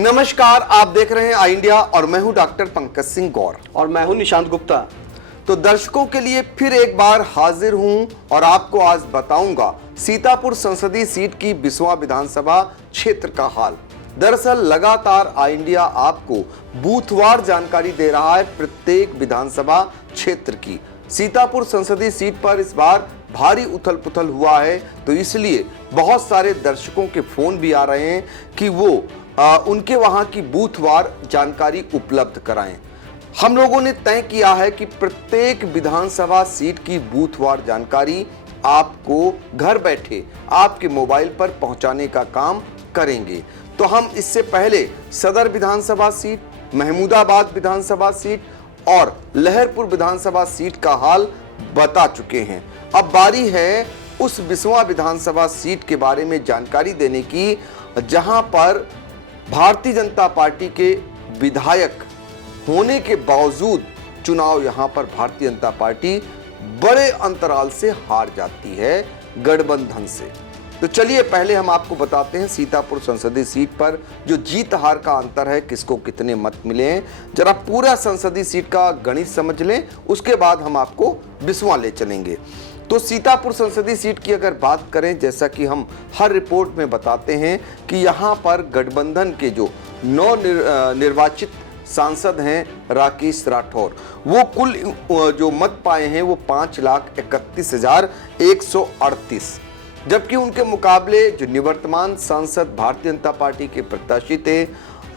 नमस्कार, आप देख रहे हैं आई इंडिया और मैं हूं डॉक्टर पंकज सिंह गौर और मैं हूं निशांत गुप्ता। तो दर्शकों के लिए फिर एक बार हाजिर हूं और आपको आज बताऊंगा सीतापुर संसदीय सीट की 20वां विधानसभा क्षेत्र का हाल। दरअसल लगातार आई इंडिया आपको बूथवार जानकारी दे रहा है प्रत्येक विधानसभा क्षेत्र की। सीतापुर संसदीय सीट पर इस बार भारी उथल पुथल हुआ है, तो इसलिए बहुत सारे दर्शकों के फोन भी आ रहे हैं कि वो उनके वहां की बूथवार जानकारी उपलब्ध कराएं। हम लोगों ने तय किया है कि प्रत्येक विधानसभा सीट की बूथवार जानकारी आपको घर बैठे आपके मोबाइल पर पहुंचाने का काम करेंगे। तो हम इससे पहले सदर विधानसभा सीट, महमूदाबाद विधानसभा सीट और लहरपुर विधानसभा सीट का हाल बता चुके हैं। अब बारी है उस 20वां विधानसभा सीट के बारे में जानकारी देने की, जहां पर भारतीय जनता पार्टी के विधायक होने के बावजूद चुनाव यहां पर भारतीय जनता पार्टी बड़े अंतराल से हार जाती है गठबंधन से। तो चलिए पहले हम आपको बताते हैं सीतापुर संसदीय सीट पर जो जीत हार का अंतर है, किसको कितने मत मिले हैं। जरा पूरा संसदीय सीट का गणित समझ लें, उसके बाद हम आपको 20वां ले चलेंगे। तो सीतापुर संसदीय सीट की अगर बात करें, जैसा कि हम हर रिपोर्ट में बताते हैं कि यहाँ पर गठबंधन के जो निर्वाचित सांसद हैं राकेश राठौर, वो कुल जो मत पाए हैं वो 5,31,138, जबकि उनके मुकाबले जो निवर्तमान सांसद भारतीय जनता पार्टी के प्रत्याशी थे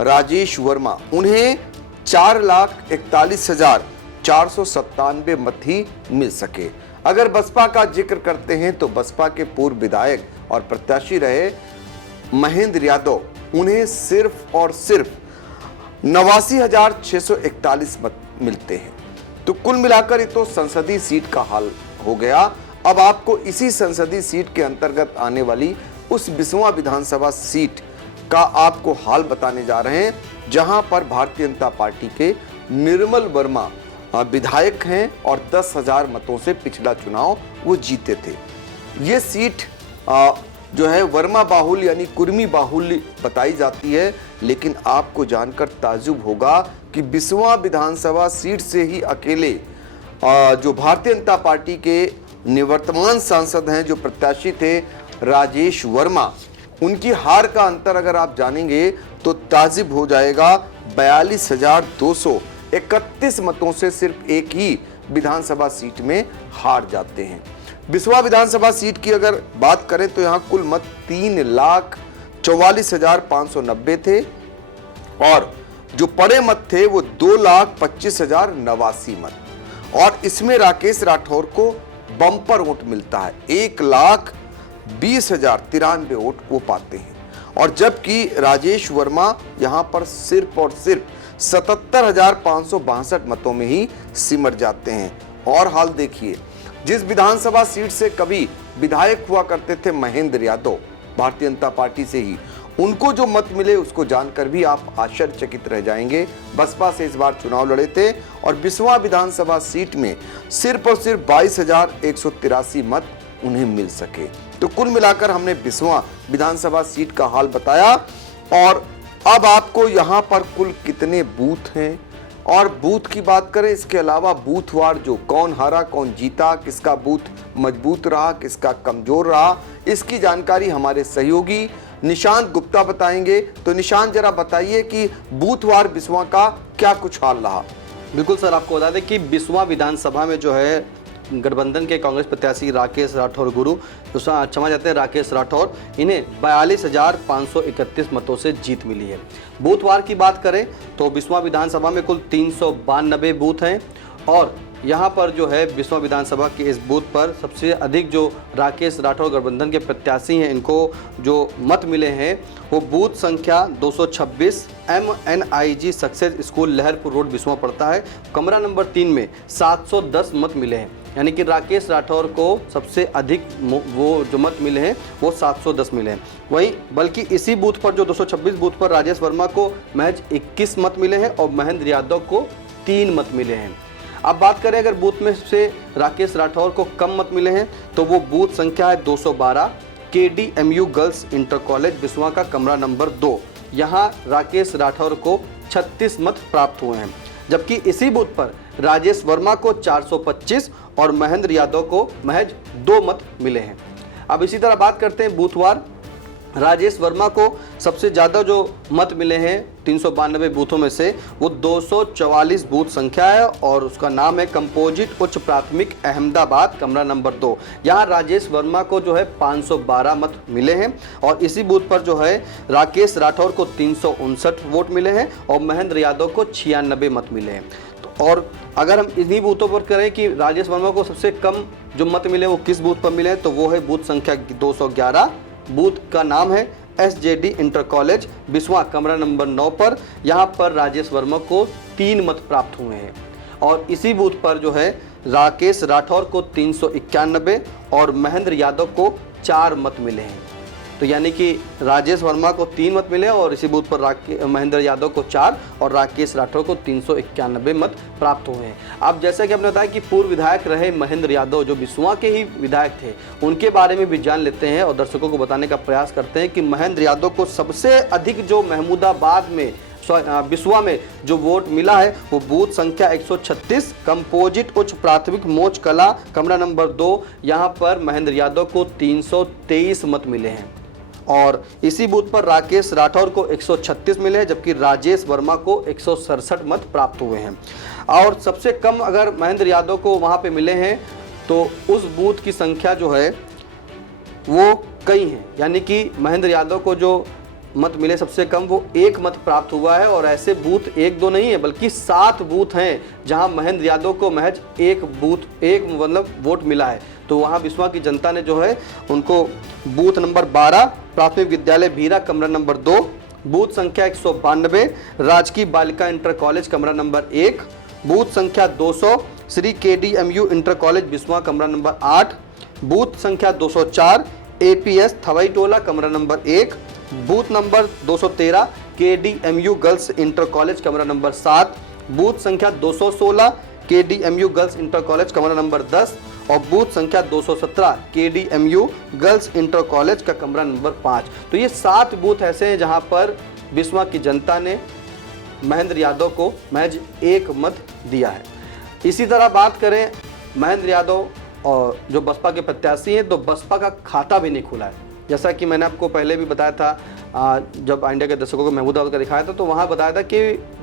राजेश वर्मा, उन्हें 4,41,497 मत ही मिल सके। अगर बसपा का जिक्र करते हैं तो बसपा के पूर्व विधायक और प्रत्याशी रहे महेंद्र यादव, उन्हें सिर्फ और सिर्फ 89,641 मत मिलते हैं। तो कुल मिलाकर ये तो संसदीय सीट का हाल हो गया। अब आपको इसी संसदीय सीट के अंतर्गत आने वाली उस 20वां विधानसभा सीट का आपको हाल बताने जा रहे हैं, जहां पर भारतीय जनता पार्टी के निर्मल वर्मा विधायक हैं और 10,000 मतों से पिछला चुनाव वो जीते थे। ये सीट जो है वर्मा बाहुल्य यानी कुर्मी बाहुल्य बताई जाती है, लेकिन आपको जानकर ताज्जुब होगा कि 20वां विधानसभा सीट से ही अकेले जो भारतीय जनता पार्टी के निवर्तमान सांसद हैं, जो प्रत्याशी थे राजेश वर्मा, उनकी हार का अंतर अगर आप जानेंगे तो ताज्जुब हो जाएगा। 42,231 मतों से सिर्फ एक ही विधानसभा सीट में हार जाते हैं। 20वां विधानसभा सीट की अगर बात करें तो यहां कुल मत 3,44,590 थे और जो पड़े मत थे वो 2,25,089 मत, और इसमें राकेश राठौर को बम्पर वोट मिलता है, 1,20,093 वोट वो पाते हैं। और जबकि राजेश वर्मा यहां पर सिर्फ और सिर्फ 77,562 मतों में ही सिमट जाते हैं। और हाल देखिए, जिस विधानसभा सीट से कभी विधायक हुआ करते थे महेंद्र यादव भारतीय जनता पार्टी से ही, उनको जो मत मिले उसको जानकर भी आप आश्चर्यचकित रह जाएंगे। बसपा से इस बार चुनाव लड़े थे और 20वां विधानसभा सीट में सिर्फ और सिर्फ 22,183 मत उन्हें मिल सके। तो कुल मिलाकर हमने 20वां विधानसभा सीट का हाल बताया। और अब आपको यहां पर कुल कितने बूथ हैं और बूथ की बात करें, इसके अलावा बूथवार जो कौन हारा कौन जीता, किसका बूथ मजबूत रहा किसका कमजोर रहा, इसकी जानकारी हमारे सहयोगी निशांत गुप्ता बताएंगे। तो निशांत, जरा बताइए कि बूथवार 20वां का क्या कुछ हाल रहा। बिल्कुल सर, आपको बता दें कि 20वां विधानसभा में जो है गठबंधन के कांग्रेस प्रत्याशी राकेश राठौर गुरु, क्षमा चाहते हैं राकेश राठौर, इन्हें 42,531 मतों से जीत मिली है। बूथवार की बात करें तो 20वां विधानसभा में कुल 392 बूथ हैं और यहाँ पर जो है 20वां विधानसभा के इस बूथ पर सबसे अधिक जो राकेश राठौर गठबंधन के प्रत्याशी हैं, इनको जो मत मिले हैं वो बूथ संख्या 226 MNIG success school Laharpur road 20वां पड़ता है। कमरा नंबर 3 में 710 मत मिले हैं, यानी कि राकेश राठौर को सबसे अधिक वो जो मत मिले हैं वो 710 मिले हैं। वहीं बल्कि इसी बूथ पर जो 226 बूथ पर राजेश वर्मा को महज 21 मत मिले हैं और महेंद्र यादव को 3 मत मिले हैं। अब बात करें अगर बूथ में से राकेश राठौर को कम मत मिले हैं तो वो बूथ संख्या है 212 KDMU girls inter college Biswa का कमरा नंबर 2, यहाँ राकेश राठौर को 36 मत प्राप्त हुए हैं, जबकि इसी बूथ पर राजेश वर्मा को 425 और महेंद्र यादव को महज 2 मत मिले हैं। अब इसी तरह बात करते हैं बूथवार। राजेश वर्मा को सबसे ज़्यादा जो मत मिले हैं 392 बूथों में से, वो 244 बूथ संख्या है और उसका नाम है कंपोजिट उच्च प्राथमिक अहमदाबाद कमरा नंबर 2। यहाँ राजेश वर्मा को जो है 512 मत मिले हैं और इसी बूथ पर जो है राकेश राठौर को 359 वोट मिले हैं और महेंद्र यादव को 96 मत मिले हैं। और अगर हम इन्हीं बूथों पर करें कि राजेश वर्मा को सबसे कम जो मत मिले वो किस बूथ पर मिले हैं, तो वो है बूथ संख्या 211। बूथ का नाम है SJD इंटर कॉलेज बिस्वा कमरा नंबर 9 पर। यहाँ पर राजेश वर्मा को 3 मत प्राप्त हुए हैं और इसी बूथ पर जो है राकेश राठौर को 391 और महेंद्र यादव को 4 मत मिले हैं। तो यानी कि राजेश वर्मा को 3 मत मिले और इसी बूथ पर महेंद्र यादव को 4 और राकेश राठौर को 391 मत प्राप्त हुए हैं। अब जैसा कि आपने बताया कि पूर्व विधायक रहे महेंद्र यादव जो बिस्वा के ही विधायक थे, उनके बारे में भी जान लेते हैं और दर्शकों को बताने का प्रयास करते हैं कि महेंद्र यादव को सबसे अधिक जो महमूदाबाद में बिस्वा में जो वोट मिला है वो बूथ संख्या 136 कंपोजिट उच्च प्राथमिक मोच कला कमरा नंबर 2। यहाँ पर महेंद्र यादव को 323 मत मिले हैं और इसी बूथ पर राकेश राठौर को 136 मिले हैं, जबकि राजेश वर्मा को 167 मत प्राप्त हुए हैं। और सबसे कम अगर महेंद्र यादव को वहाँ पे मिले हैं तो उस बूथ की संख्या जो है वो कई हैं, यानी कि महेंद्र यादव को जो मत मिले सबसे कम वो 1 मत प्राप्त हुआ है और ऐसे बूथ 1-2 नहीं है बल्कि 7 बूथ हैं जहां महेंद्र यादव को महज एक वोट मिला है। तो वहां बिस्वा की जनता ने जो है उनको बूथ नंबर 12 प्राथमिक विद्यालय भीरा कमरा नंबर 2, बूथ संख्या 192 राजकीय बालिका इंटर कॉलेज कमरा नंबर 1, बूथ संख्या 200 Shri KDMU inter college Biswa कमरा नंबर 8, बूथ संख्या 204 APS थवाई टोला कमरा number 1, booth number 213 KDMU girls inter college कमरा नंबर 7, बूथ संख्या 216 KDMU गर्ल्स इंटर कॉलेज कमरा नंबर 10 और बूथ संख्या 217 KDMU गर्ल्स इंटर कॉलेज का कमरा नंबर 5। तो ये 7 बूथ ऐसे हैं जहां पर बिस्वा की जनता ने महेंद्र यादव को महज 1 मत दिया है। इसी तरह बात करें महेंद्र यादव और जो बसपा के प्रत्याशी हैं, तो बसपा का खाता भी नहीं खुला है। जैसा कि मैंने आपको पहले भी बताया था, जब इंडिया के दर्शकों को महमूदाबाद का दिखाया था तो वहाँ बताया था कि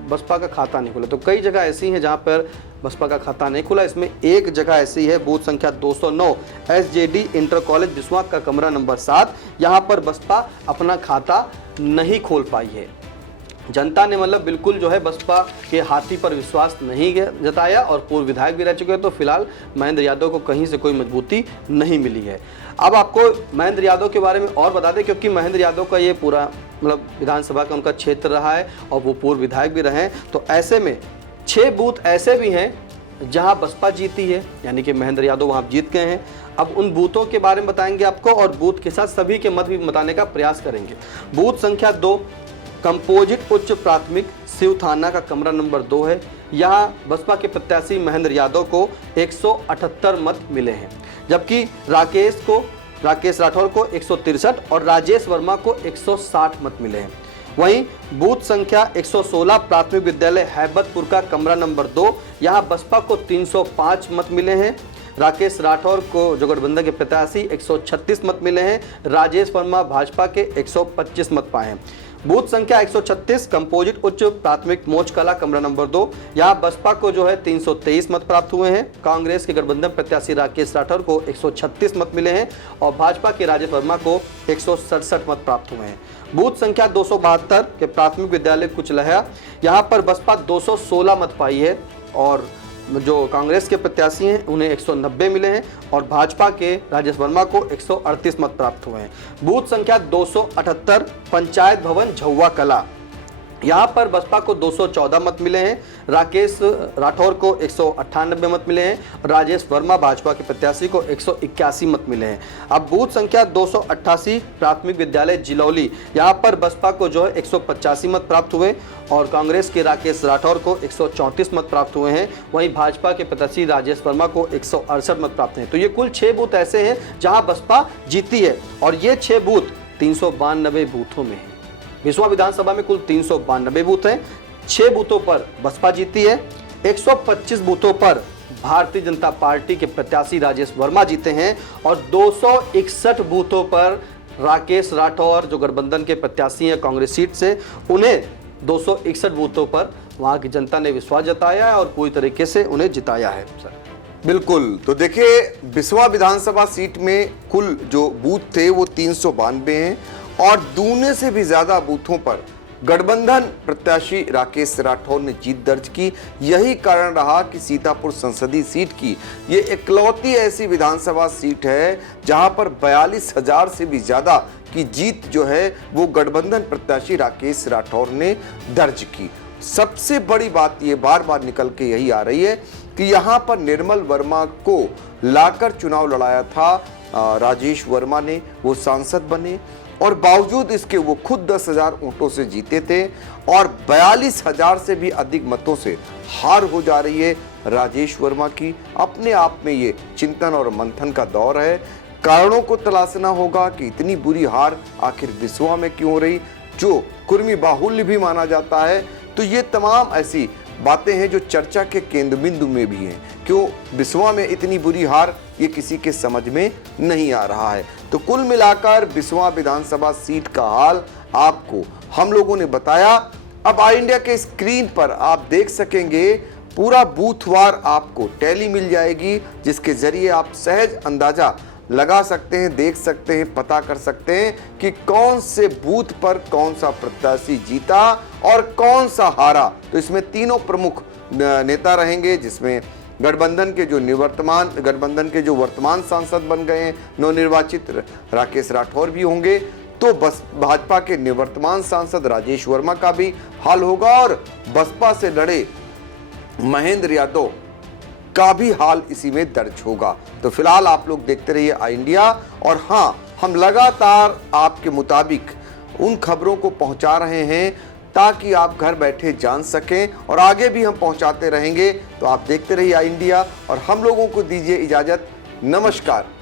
बसपा का खाता नहीं खुला। तो कई जगह ऐसी हैं जहाँ पर बसपा का खाता नहीं खुला। इसमें एक जगह ऐसी है बूथ संख्या 209 SJD इंटर कॉलेज बिस्वा का कमरा नंबर 7। यहाँ पर बसपा अपना खाता नहीं खोल पाई है। जनता ने मतलब बिल्कुल जो है बसपा के हाथी पर विश्वास नहीं जताया और पूर्व विधायक भी रह चुके हैं, तो फिलहाल महेंद्र यादव को कहीं से कोई मजबूती नहीं मिली है। अब आपको महेंद्र यादव के बारे में और बता दें, क्योंकि महेंद्र यादव का ये पूरा मतलब विधानसभा का उनका क्षेत्र रहा है और वो पूर्व विधायक भी रहे हैं, तो ऐसे में 6 बूथ ऐसे भी हैं जहां बसपा जीती है, यानी कि महेंद्र यादव वहां जीत गए हैं। अब उन बूथों के बारे में बताएंगे आपको और बूथ के साथ सभी के मत भी बताने का प्रयास करेंगे। बूथ संख्या 2 कंपोजिट उच्च प्राथमिक शिव थाना का कमरा नंबर 2 है। यहाँ बसपा के प्रत्याशी महेंद्र यादव को 178 मत मिले हैं, जबकि राकेश राठौर को 163 और राजेश वर्मा को 160 मत मिले हैं। वहीं बूथ संख्या 116 प्राथमिक विद्यालय हैबतपुर का कमरा नंबर 2, यहाँ बसपा को 305 मत मिले हैं। राकेश राठौर को जो गठबंधन के प्रत्याशी 136 मत मिले हैं। राजेश वर्मा भाजपा के 125 मत पाए हैं। बूथ संख्या 136 कंपोजिट उच्च प्राथमिक मोच कला कमरा नंबर 2, यहाँ बसपा को जो है 323 मत प्राप्त हुए हैं। कांग्रेस के गठबंधन प्रत्याशी राकेश राठौर को 136 मत मिले हैं और भाजपा के राजेश वर्मा को 167 मत प्राप्त हुए हैं। बूथ संख्या 272 के प्राथमिक विद्यालय कुचलहया, यहाँ पर बसपा 216 मत पाई है और जो कांग्रेस के प्रत्याशी हैं उन्हें 190 मिले हैं और भाजपा के राजेश वर्मा को 138 मत प्राप्त हुए हैं। बूथ संख्या 278 पंचायत भवन झौवा कला, यहाँ पर बसपा को 214 मत मिले हैं। राकेश राठौर को 198 मत मिले हैं। राजेश वर्मा भाजपा के प्रत्याशी को 181 मत मिले हैं। अब बूथ संख्या 288 प्राथमिक विद्यालय जिलौली, यहाँ पर बसपा को जो है 185 मत प्राप्त हुए और कांग्रेस के राकेश राठौर को 134 मत प्राप्त हुए हैं। वहीं भाजपा के प्रत्याशी राजेश वर्मा को 168 मत प्राप्त हैं। तो ये कुल 6 बूथ ऐसे हैं जहां बसपा जीती है और ये 6 बूथ 392 बूथों में है। बिस्वा विधानसभा में कुल 392 बूथ हैं। 6 बूथों पर बसपा जीती है। 125 बूथों पर भारतीय जनता पार्टी के प्रत्याशी राजेश वर्मा जीते हैं और 261 बूथों पर राकेश राठौर जो गठबंधन के प्रत्याशी हैं कांग्रेस सीट से, उन्हें 261 बूथों पर वहां की जनता ने विश्वास जताया है और पूरी तरीके से उन्हें जिताया है सर। बिल्कुल, तो देखिए बिस्वा विधानसभा सीट में कुल जो बूथ थे वो 392 हैं और दूने से भी ज्यादा बूथों पर गठबंधन प्रत्याशी राकेश राठौर ने जीत दर्ज की। यही कारण रहा कि सीतापुर संसदीय सीट की ये इकलौती ऐसी विधानसभा सीट है जहां पर 42,000 से भी ज्यादा की जीत जो है वो गठबंधन प्रत्याशी राकेश राठौर ने दर्ज की। सबसे बड़ी बात ये बार बार निकल के यही आ रही है कि यहां पर निर्मल वर्मा को लाकर चुनाव लड़ाया था राजेश वर्मा ने, वो सांसद बने और बावजूद इसके वो खुद 10,000 वोटों से जीते थे और 42,000 से भी अधिक मतों से हार हो जा रही है राजेश वर्मा की। अपने आप में ये चिंतन और मंथन का दौर है। कारणों को तलाशना होगा कि इतनी बुरी हार आखिर बिस्वा में क्यों हो रही, जो कुर्मी बाहुल्य भी माना जाता है। तो ये तमाम ऐसी बातें हैं जो चर्चा के केंद्र बिंदु में भी हैं। क्यों बिस्वा में इतनी बुरी हार, ये किसी के समझ में नहीं आ रहा है। तो कुल मिलाकर बिस्वा विधानसभा सीट का हाल आपको हम लोगों ने बताया। अब आई इंडिया के स्क्रीन पर आप देख सकेंगे पूरा बूथवार आपको टैली मिल जाएगी, जिसके जरिए आप सहज अंदाजा लगा सकते हैं, देख सकते हैं, पता कर सकते हैं कि कौन से बूथ पर कौन सा प्रत्याशी जीता और कौन सा हारा। तो इसमें तीनों प्रमुख नेता रहेंगे, जिसमें गठबंधन के जो वर्तमान सांसद बन गए हैं नवनिर्वाचित राकेश राठौर भी होंगे। तो बस भाजपा के निवर्तमान सांसद राजेश वर्मा का भी हाल होगा और बसपा से लड़े महेंद्र यादव का भी हाल इसी में दर्ज होगा। तो फिलहाल आप लोग देखते रहिए आई इंडिया, और हाँ, हम लगातार आपके मुताबिक उन खबरों को पहुंचा रहे हैं ताकि आप घर बैठे जान सकें और आगे भी हम पहुंचाते रहेंगे। तो आप देखते रहिए आई इंडिया और हम लोगों को दीजिए इजाजत। नमस्कार।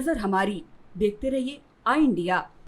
नजर हमारी। देखते रहिए आई इंडिया।